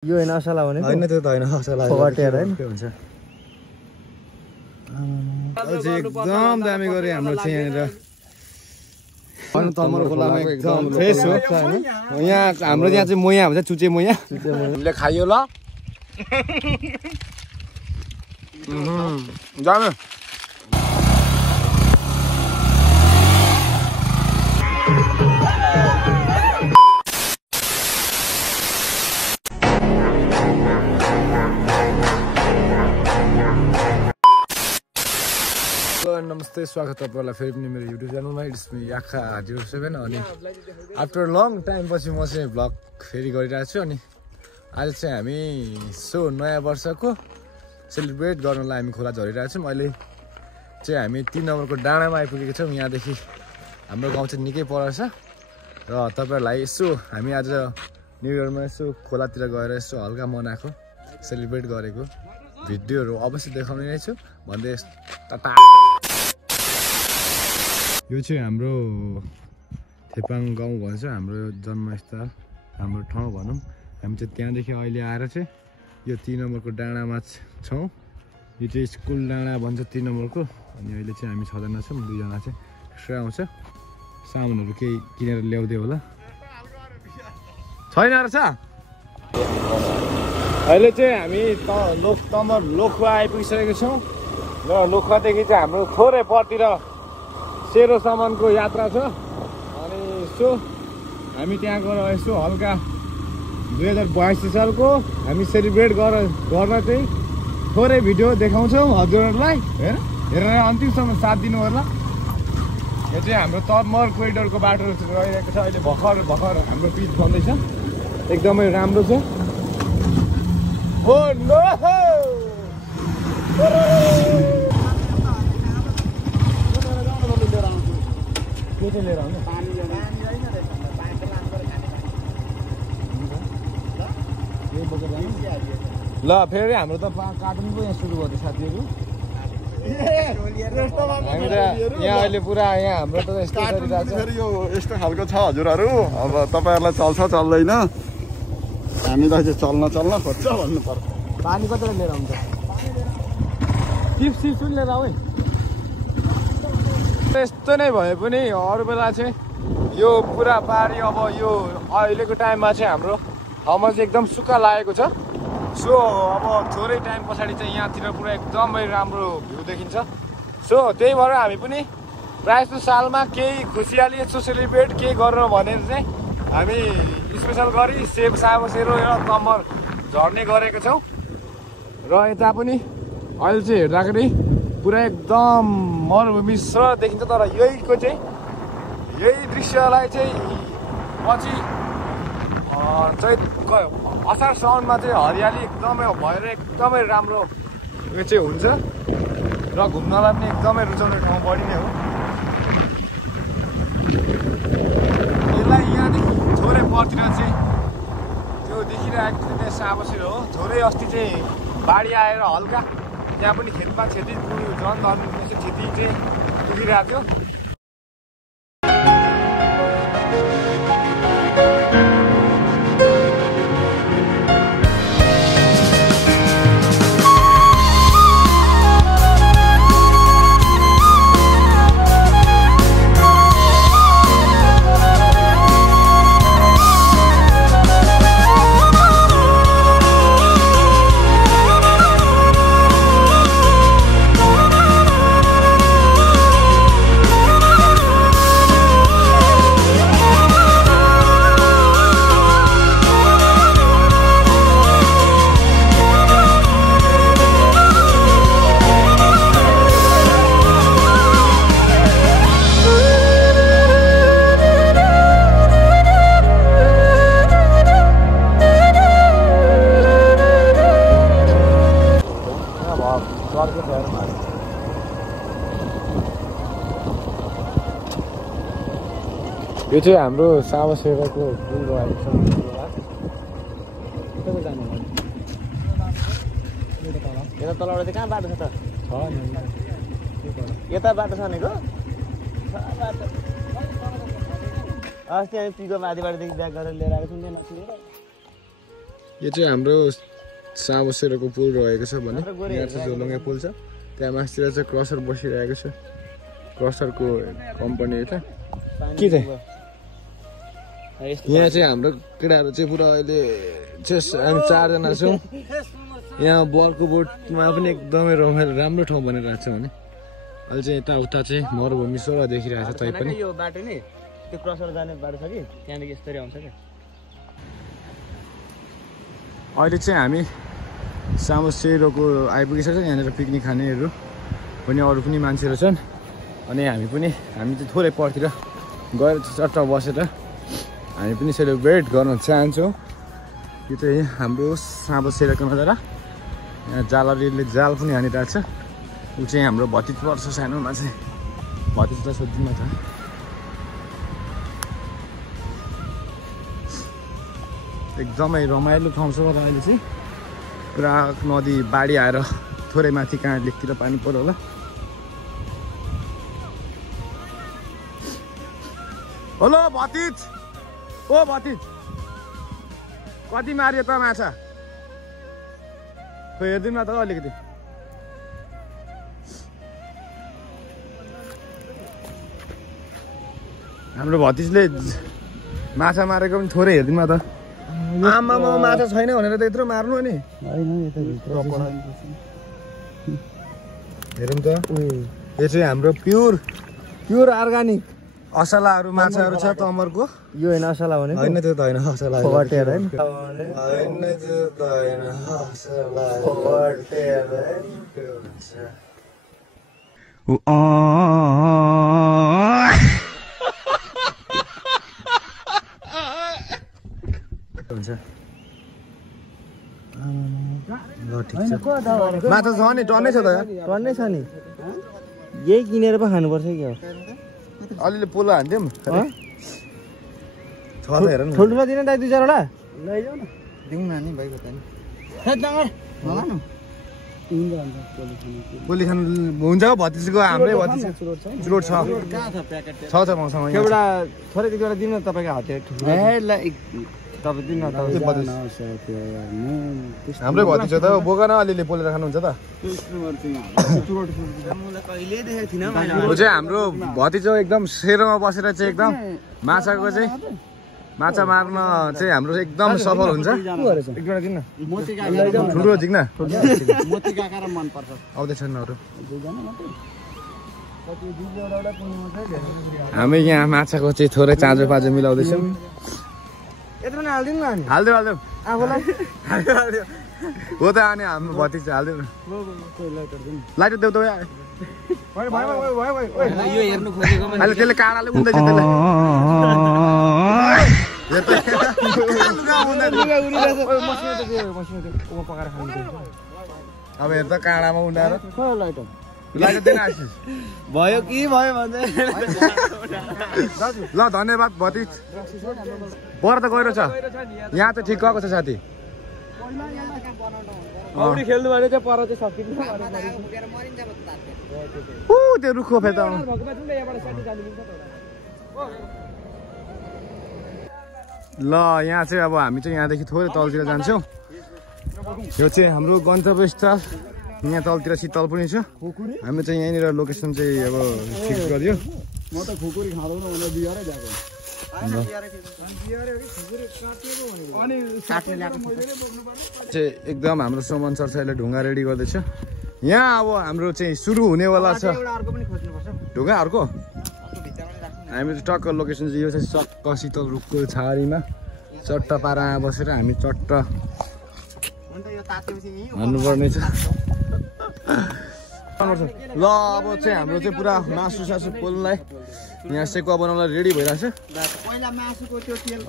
यो हैन असला भनेको हैन त्यो त हैन असला फगटेर हैन के हुन्छ एकदम दामी गरे हाम्रो चाहिँ यहाँनिर तमर खोलामा एकदम फ्रेस हो यहाँ हाम्रो यहाँ चाहिँ मोया भन्छ चुचे मोया हामीले खाइयो ल जानु नमस्ते स्वागत तपाईहरुलाई फेरि पनि मेरो युट्युब च्यानलमा इट्स मी याखा 07 अनि आफ्टर लङ टाइम पछि म चाहिँ भ्लग फेरि गरिरहेको छु अनि आज चाहिँ हामी सो नयाँ वर्षको सेलिब्रेट गर्नलाई हामी खोला झरिरहेको छौँ अहिले चाहिँ हामी 3 नम्बरको डाँडामा आइपुगेको छौँ यहाँदेखि हाम्रो गाउँ चाहिँ निकै पर छ र तपाईहरुलाई यसो हामी आज न्यू इयरमा यसो खोलातिर गएर यसो हल्का मनाएको सेलिब्रेट गरेको भिडियोहरु अवश्य देखाउने नै छु भन्दै टाटा यो चाहिँ हाम्रो थेपाङ गाउँ भन्छ हाम्रो जन्मस्थल हाम्रो ठाउँ भनौँ हामी चाहिँ त्यहाँदेखि अहिले आएर चाहिँ यो 3 नम्बरको डाँडामा छौँ यो चाहिँ स्कुल डाँडा भन्छ 3 नम्बरको अनि अहिले चाहिँ हामी 6 जना छौँ 2 जना चाहिँ एक्स्ट्रा आउँछ सामानहरू केही किनेर ल्याउँदै होला छैन रहेछ अहिले चाहिँ हामी लोखुवा आइपुगिसकेको छौँ र लोखुवादेखि चाहिँ हाम्रो थोरै परतिर सेरोसम्मको यात्रा छ अनि यसो हामी त्यहाँ गएर यसो हल्का 2082 सालको हामी सेलिब्रेट गर्न चाहिँ थोरै भिडियो देखाउँछौँ हजुरहरूलाई हेरेर अन्तिमसम्म साथ दिनु होला यो चाहिँ हाम्रो तमर कोरिडोरको बाटो गइरहेको छ अहिले भर्खर हाम्रो पिच बन्दैछ एकदमै राम्रो छ Oh no! ल फेरि हाम्रो त कार्टुनको यहाँ सुरु गर्दै साथीहरु हामी त यहाँ अहिले पुरा यहाँ हाम्रो त यस्तो गरिरहेको छ यो यस्तो खालको छ हजुरहरु अब तपाईहरुलाई चल्छ चल्दैन हामीलाई चाहिँ चल्न खोज्छ भन्नु पर्छ पानी कतिले लिएर आउँछ टिप्स सुन लिएर आऊ है यस्तो नै भए पनि अरु बेला चाहिँ यो पुरा पारी अब यो अहिलेको टाइममा चाहिँ हाम्रो ठाउँमा चाहिँ एकदम सुक्खा लागेको छ सो अब थोरै टाइम पछाडि चाहिँ यहाँतिर पुरा एकदमै राम्रो भ्यू देखिन्छ सो त्यही भएर हामी पनि प्रायः जस्तो सालमा केही खुसियाली यसो सेलिब्रेट केही गर्नु भनेर चाहिँ हामी स्पेसल गरी सेरो र कम्मर झर्ने गरेको छौँ र यता पनि अहिले चाहिँ हेर्दाखेरि पुरा एकदम मरुभूमि मिश्र देखिन्छ तर यही दृश्यलाई चाहिँ पछि असार साउनमा चाहिँ हरियाली एकदमै भएर एकदमै राम्रो उयो चाहिँ हुन्छ र घुम्नलाई पनि एकदमै रुचाउने ठाउँ बढी नै हो यसलाई यहाँदेखि थोरै परतिर चाहिँ त्यो देखिरहेको चाहिँ त्यहाँ साबसेर हो थोरै अस्ति चाहिँ बाढी आएर हल्का त्यहाँ पनि खेतमा क्षति जनधन क्षति चाहिँ पुगिरहेको थियो यो चाहिँ हाम्रो साबसेराको पुल रहेको छ यता तलबाट चाहिँ कहाँ बाटो छ त यता बाटो छ भनेको अस्ति हामी पिकअप आधीबाटदेखि ब्याग गरेर लिएर आएको छौँ यो चाहिँ हाम्रो साबसेरोको पुल रहेको छ भने यहाँ चाहिँ झोलुङ्गे पुल छ त्यहाँ मास्तिर चाहिँ क्रसर बसिरहेको छ क्रसरको कम्पनी यता के चाहिँ यहाँ चाहिँ हाम्रो केटाहरू चाहिँ पुरा अहिले चाहिँ हामी 4 जना छौँ यहाँ बलको बोटमा पनि एकदमै रमाइलो राम्रो ठाउँ बनिरहेको छ भने अहिले चाहिँ यताउता चाहिँ मरुभूमि सोह्र देखिरहेको छ तै पनि यो बाटो नि त्यो क्रसर जाने बाटो छ कि त्यहाँदेखि यस्तरी आउँछ क्या अहिले चाहिँ हामी सामसेरोको आइपुगिसक्छ यहाँनिर पिकनिक खानेहरू पनि अरू पनि मान्छेहरू छन् अनि हामी चाहिँ थोरै परतिर गएर चट्ट बसेर हामी पनि सेलिब्रेट गर्न चाहन्छौँ यो चाहिँ हाम्रो सामसेरोको नजारा यहाँ जालरीले जाल पनि हानिरहेको छ ऊ चाहिँ हाम्रो भतिज पर्छ सानोमा चाहिँ भतिज त सोध्दिनमा छ एकदमै रमाइलो ठाउँ छ र अहिले चाहिँ पुरा नदी बाढी आएर थोरै माथि कहाँ लेकतिर पानी पर्यो होला हेलो भतिज ओ भतिज कति मारियो त माछा खोइ हेरिदिनु न त अलिकति हाम्रो भतिजले माछा मारेको पनि थोरै हेरिदिनु त आमामा माछा छैन भनेर त यत्रो मार्नु नि हेरौँ त यो चाहिँ हाम्रो प्योर अर्गानिक असलाहरू माछाहरू छ तमरको यो होइन असला भने होइन त्यो त होइन असला फटेर हैन होइन त्यो त होइन असला फटेर हुन्छ ल ठिक छ माछा छ नि टन्नै छ त टन्नै छ नि यही किनेर पो खानुपर्छ कि अब अलिअलि पोलो हान्थ्यौँ छ त हेर न ठुल्ठुलो दिन दाइ 2-4 वटा लैजाऊ न दिउँ न नि भाइको त नि पोली खानु हुन्छ भतिजको हाम्रै भतिज चुरोट छ मसँग एउटा थोरै त्यति दिन न तपाईँको हातले तपाईँ दिन न हाम्रै भतिज त बोका न अलिअलि पोलेर खानुहुन्छ त ऊ चाहिँ हाम्रो भतिज एकदम सेरोमा बसेर चाहिँ एकदम माछा मार्न चाहिँ हाम्रो एकदम सफल हुन्छ एकजना दिन न ठुलो झिक्न आउँदैछन् अरू हामी यहाँ माछाको चाहिँ थोरै चाँजो पाँजो मिलाउँदैछौँ यत्रो नहाल्दिनु न अनि हाल्दिउँ आफूलाई हो त अनि हाम्रो भतिज हाल्दिउँ न लाइटर देऊ त यो हेर्नु खोजेको अहिले त्यसले काँडाले उन्दैछ त्यसले अब हेर त काँडामा उडाएर लाइटर दिन आशिष भयो कि भयो भन्छ ल धन्यवाद भतिज पर त गहिरो छ यहाँ चाहिँ ठिक गएको छ साथी औडी खेल्नु भने चाहिँ पर चाहिँ सकिन्छ त्यो रुखको फेद ल यहाँ चाहिँ अब हामी चाहिँ यहाँदेखि थोरै तलतिर जान्छौँ यो चाहिँ हाम्रो गन्तव्य स्थल यहाँ तलतिर शीतल पनि छ हामी चाहिँ यहीँनिर लोकेसन चाहिँ अब फिक्स गरियो म त खुकुरी खाँदैन भनेर बिहारै गएको चाहिँ एकदम हाम्रो सोमन सर अहिले ढुङ्गा रेडी गर्दैछ यहाँ अब हाम्रो चाहिँ सुरु हुनेवाला छ ढुङ्गाहरूको हामी चाहिँ टक्क लोकेसन चाहिँ यो चाहिँ चक्क शीतल रुखको छारीमा चट्ट पारामा बसेर हामी चट्ट हान्नुपर्ने छ ल अब चाहिँ हाम्रो चाहिँ पुरा मासु सासु पोल्नलाई यहाँ सेकुवा बनाउनलाई रेडी भइरहेछ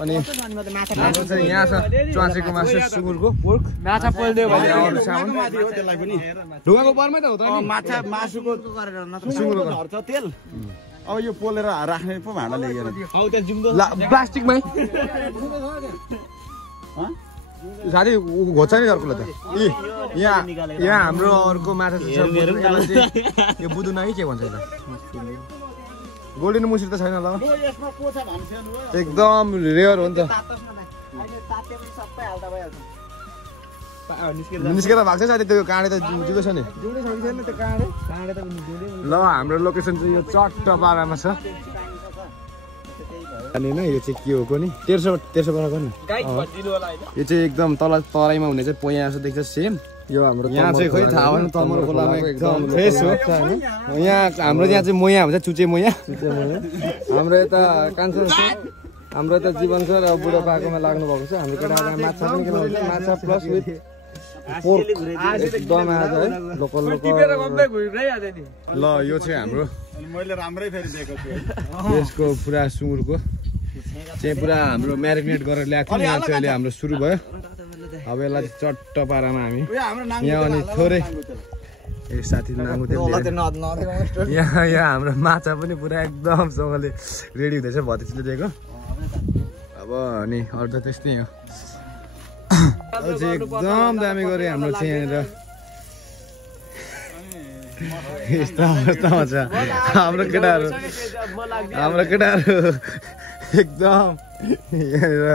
अनि हाम्रो चाहिँ यहाँ छ च्वासेको मासु सुँगुरको पोर्क माछा पोल्दियो भने ढुङ्गाको परमै त हो त माछा मासुको सुँगुरको तेल अब यो पोलेर राख्ने पो भाँडा ल्याइएर प्लास्टिकमै साथी घोच्छ नि अर्कोलाई त यहाँ हाम्रो अर्को माछा छ यो बुदुना कि के भन्छ यसलाई गोल्डन मुसुरी त छैन ल एकदम रेयर हो नि त निस्केर भएको छ साथी त्यो काँडे त जिउँदै छ नि जिउँदै सकिँदैन त्यो काँडे काँडे त जिउँदै ल हाम्रो लोकेसन चाहिँ यो चट्टपाडामा छ अनि होइन यो चाहिँ के हो कोनी 1300 बनाएको नि यो चाहिँ एकदम तराईमा हुने चाहिँ पोया जस्तो देख्छ सेम यो हाम्रो यहाँ चाहिँ खोइ थाहा भएन तमर खोलामा एकदम फ्रेस हो यहाँ हाम्रो यहाँ चाहिँ मोया हुन्छ चुचे मोया हाम्रो यता कान्छा हाम्रो यता जीवन सर अब बुढापाकामा लाग्नु भएको छ हाम्रो केटामा माछा पनि किन भन्छ माछा प्लस विथ पोर्क एकदम आज है लोकल ल यो चाहिँ हाम्रो मैले राम्रै फेरि दिएको छु यसको पुरा सुँगुरको चाहिँ पुरा हाम्रो म्यारिनेट गरेर ल्याएको थियो यहाँ चाहिँ अहिले हाम्रो सुरु भयो अब यसलाई चट्ट पारामा हामी यहाँ अनि थोरै ए साथी नाम यहाँ हाम्रो माछा पनि पुरा एकदमसँगले रेडी हुँदैछ भतिजले दिएको अब अनि अरू त त्यस्तै हो एकदम दामी गरे हाम्रो चाहिँ यहाँनिर यस्ता छ हाम्रो केटाहरू एकदम यहाँनिर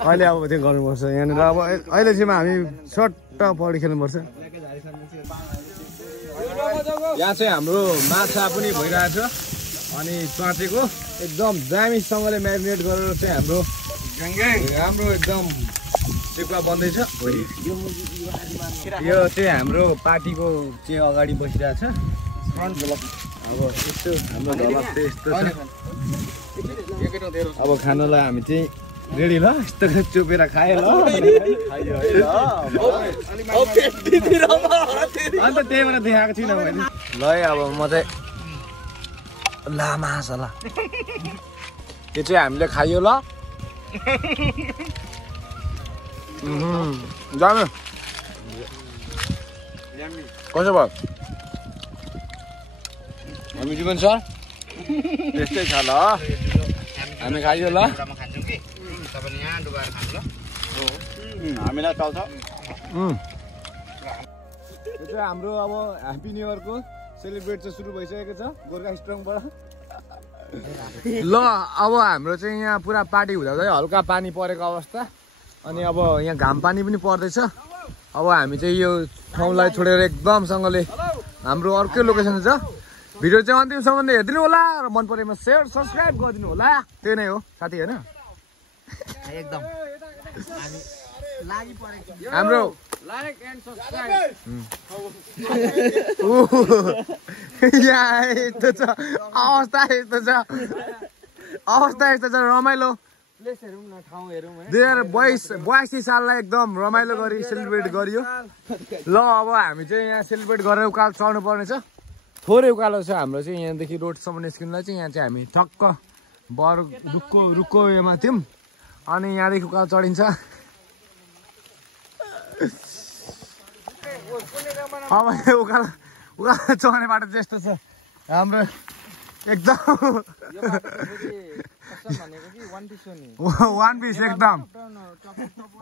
अहिले अब त्यो गर्नुपर्छ यहाँनिर अब अहिले चाहिँ हामी सट्ट पौडी खेल्नुपर्छ यहाँ चाहिँ हाम्रो माछा पनि भइरहेछ अनि चाँचेको एकदम दामीसँगले म्यारिनेट गरेर चाहिँ हाम्रो एकदम चिप्ला बन्दैछ यो चाहिँ हाम्रो पार्टीको चाहिँ अगाडि बसिरहेछ अब यस्तो हाम्रो झलक चाहिँ यस्तो छ अब खानालाई हामी चाहिँ रेडी ल यस्तो चुपेर खायो ल अन्त त्यही भएर देखाएको थिइनँ मैले ल अब म चाहिँ लामा छ ल त्यो चाहिँ हामीले खायो ल जानु कसो भयो हामी जीवन सर त्यस्तै छ ल हामी खायो ल हामीलाई चल्छ यो चाहिँ हाम्रो अब ह्याप्पी न्यु इयरको सेलिब्रेट चाहिँ सुरु भइसकेको छ गोर्खा स्ट्रङबाट ल अब हाम्रो चाहिँ यहाँ पुरा पार्टी हुँदा हल्का पानी परेको अवस्था अनि अब यहाँ घाम पानी पनि पर्दैछ अब हामी चाहिँ यो ठाउँलाई छोडेर एकदमसँगले हाम्रो अर्कै लोकेसन छ भिडियो चाहिँ अन्तिमसम्म हेरिदिनु होला र मन परेमा सेयर सब्सक्राइब गरिदिनु होला त्यही नै हो साथी होइन एकदम हाम्रो लाइक एन्ड सब्स्क्राइब यहाँ यस्तो छ अवस्था यस्तो छ रमाइलो 2082 साललाई एकदम रमाइलो गरी सेलिब्रेट गरियो ल अब हामी चाहिँ यहाँ सेलिब्रेट गरेर उकालो चढ्नु पर्ने छ थोरै उकालो छ हाम्रो चाहिँ यहाँदेखि रोडसम्म निस्किनुलाई चाहिँ यहाँ चाहिँ हामी ठक्क रुखको उयोमा थियौँ अनि यहाँदेखि उकालो चढिन्छ अब उकालो चढ्ने बाटो चाहिँ यस्तो छ हाम्रो एकदम वान पिस एकदम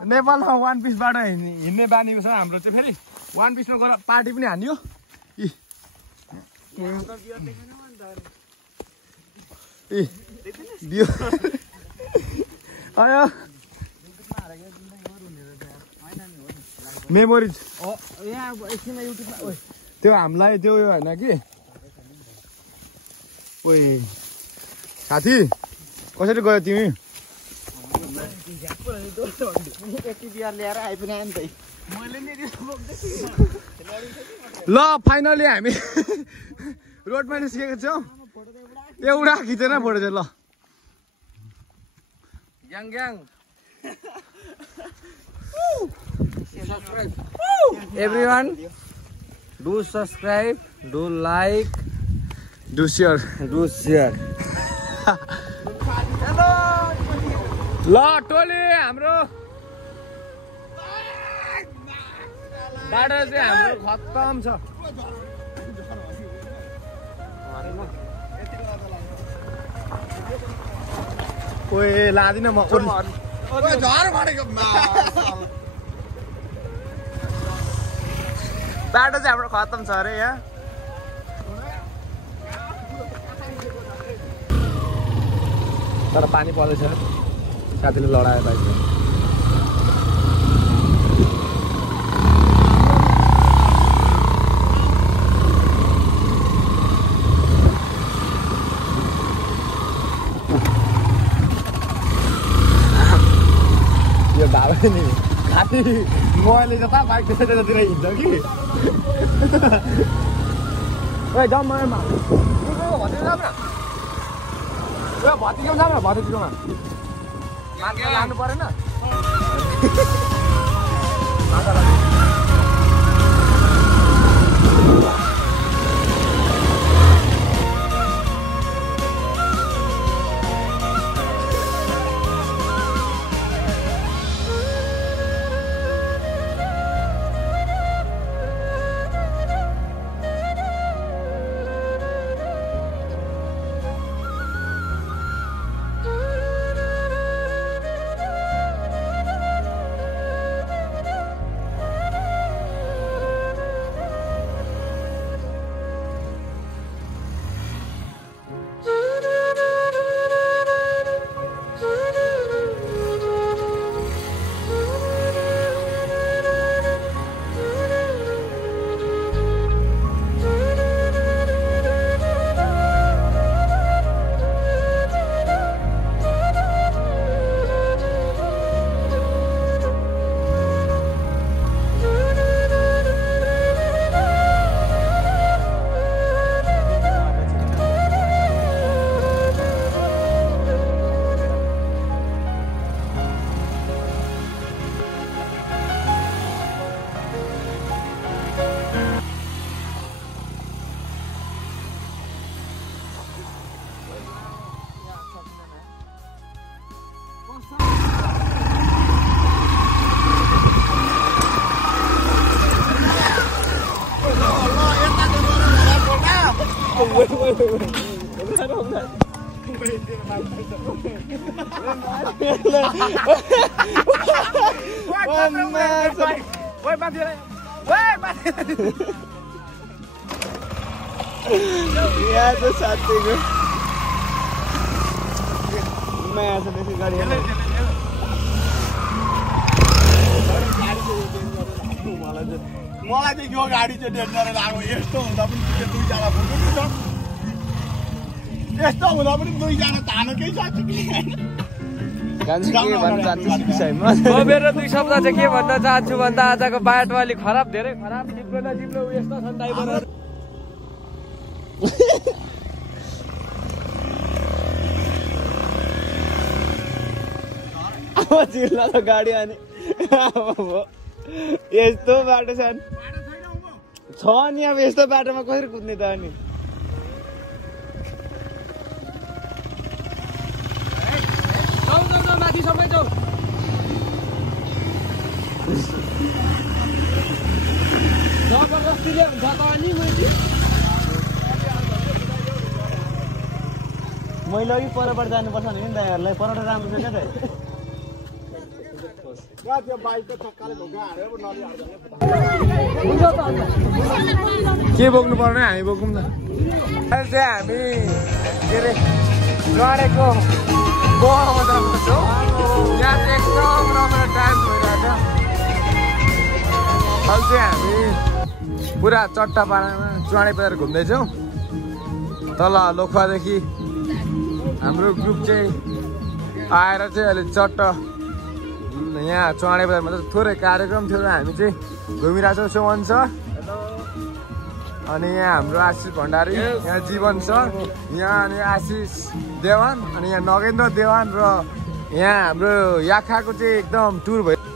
नेपालमा वान पिस बाटो हिँड्ने बानीको छ हाम्रो चाहिँ फेरि वान पिसमा गएर पार्टी पनि हान्यो मेमोरिज त्यो हामीलाई त्यो उयो होइन कि ओए साथी कसरी गयो तिमी ल फाइनली हामी रोडमा निस्केको छौँ एउटा खिचेन फोटो चाहिँ ल gang everyone do subscribe do like do share ल टोली हाम्रो बाटो चाहिँ हाम्रो खत्तम छ ओए लादिन म बाटो चाहिँ हाम्रो खत्तम छ अरे यहाँ तर पानी पर्दैछ साथीले लडायो बाइक यो भाइ नि खाती मैले जता बाइक त्यतातिर हिँड्छ कि ओइ जाऊ ममा भतिजा जाऊ न ओ भतिजा जाऊ न भतिजामा मान्छे लानु परेन यहाँ तो साथी को मैं ऐसा नहीं गाड़ी मलाई चाहिँ यो गाडी चाहिँ डेन्जर लाग्यो यस्तो हुँदा पनि दुईजना पुग्नु छ यस्तो हुँदा पनि दुईजना तानो केही सक्छ कि मेरो दुई शब्द चाहिँ के भन्न चाहन्छु भन्दा आजको बाटो अलिक खराब धेरै खराब जिब्रो न जिब्रो यस्तो छन् ड्राइभरहरू चिल्ला त गाडी आने यस्तो बाटो छ नि अब यस्तो बाटोमा कसरी कुद्ने त अनि माथि सबै जाऊ जबरजस्तीले हुन्छ त अनि मैले अघि परबाट जानुपर्छ नि दाइहरूलाई परबाट राम्रो छैन त के बोक्नु पर्ने हामी बोकौँ न अहिले चाहिँ हामी के अरे लडेको गोवामा जानुपर्छौँ यहाँ चाहिँ एकदम राम्रो डान्स भइरहेछ अहिले चाहिँ हामी पुरा चट्टापाडामा चुवाडे बजार घुम्दैछौँ तल लोखुवादेखि हाम्रो ग्रुप चाहिँ आएर चाहिँ अहिले चट्ट यहाँ चुवाडे बजारमा चाहिँ थोरै कार्यक्रम थियो र हामी चाहिँ घुमिरहेछौँ सोमन सर अनि यहाँ हाम्रो आशिष भण्डारी यहाँ जीवन सर यहाँ अनि आशिष देवान अनि यहाँ नगेन्द्र देवान र यहाँ हाम्रो याखाको चाहिँ एकदम टुर भयो